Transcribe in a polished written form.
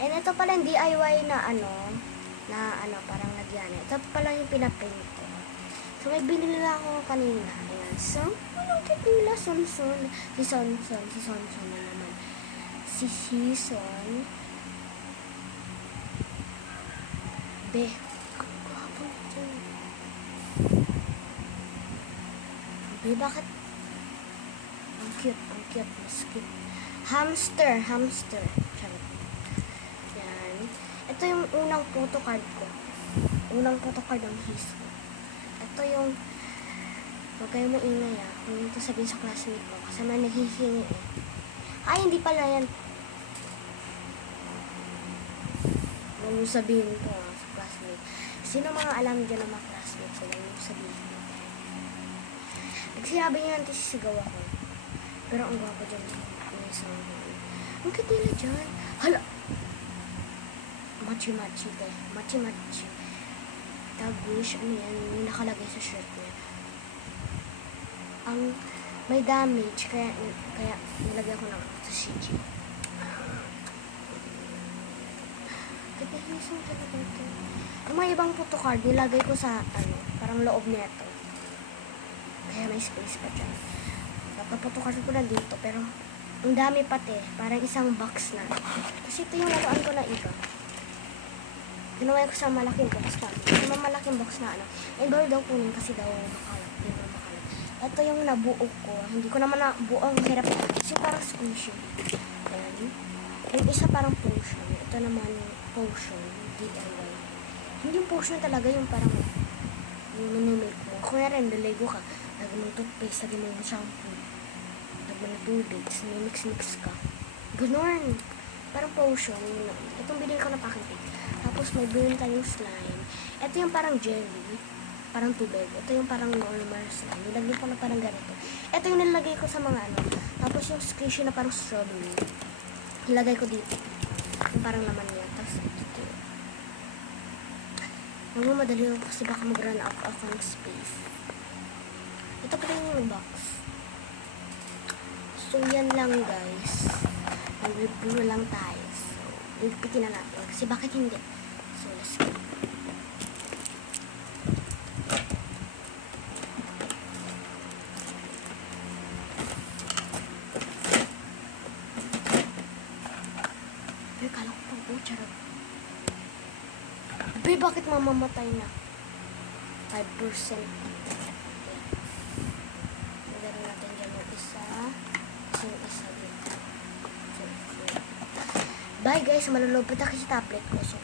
And ito pala yung DIY na parang lagyan. Ito pala yung pinaprint ko. So, may binili na ako kanina. Ayan. So, cute nila. Sonson. Si Sonson na naman. Si Season. Be. Ang gwapo nito. Be, bakit? Ang cute. Mas cute. Hamster. Charot. Yan. Ito yung unang photocard ko. Unang photocard ng his ko. Ito yung, huwag kayo maingay kung ito sabihin sa classmate ko. Kasi may naghihingi Ay, hindi pala yan. Huwag mo sabihin ko sa classmate. Sino mga alam dyan ng mga classmates? Huwag mo sabihin. Nagsinabi niya natin sisigaw ako. Pero ang gwapo dyan. Ang cute nila dyan. Hala! Machi. Tagush, ano yan, yung nakalagay sa shirt niya. Ang may damage, kaya nilagay ko na sa CG. Katihisong talaga ito. Ang mga ibang photocard, nilagay ko sa, parang loob nito. Kaya may space pa dyan. Photocard ko na dito, pero ang dami pati, parang isang box na. Kasi ito yung laruan ko na iba. Ginawa ko sa malaking box na. Sa malaking box na ay baru daw kunin kasi daw makalat. Hindi mo makalat. Ito yung nabuo ko. Hindi ko naman nabuo. Ang hirap. Kasi parang squishy. Ayan. Yung isa parang potion. Ito naman yung potion. DIY. Hindi yung potion talaga. Yung parang yung minimilk mo. Kung rin, nalego ka. Lagyan mong toothpaste. Lagyan mong shampoo. Lagyan mong tubig. Mix ka. Ganon. Parang potion. Itong binili ko na packaging. Tapos may bilhin tayong slime. Ito yung parang jelly. Parang tubig. Ito yung parang normal slime. Nilagay ko na parang ganito. Ito yung nilagay ko sa mga Tapos yung squishy na parang strawberry. Nilagay ko dito. Yung parang laman niya. Tapos ito. Nagmamadali ako kasi baka mag-run out ako ng space. Ito pala yung box. So yan lang guys. Mag-review lang tayo. Ipitin na natin. Kasi bakit hindi? So, let's go. Be, kala ko pang charot. Be, bakit mamamatay na? 5%. Nagarin natin dyan yung isa. Yung isa dito. Bye guys, malulobot ako sa tablet ko. So,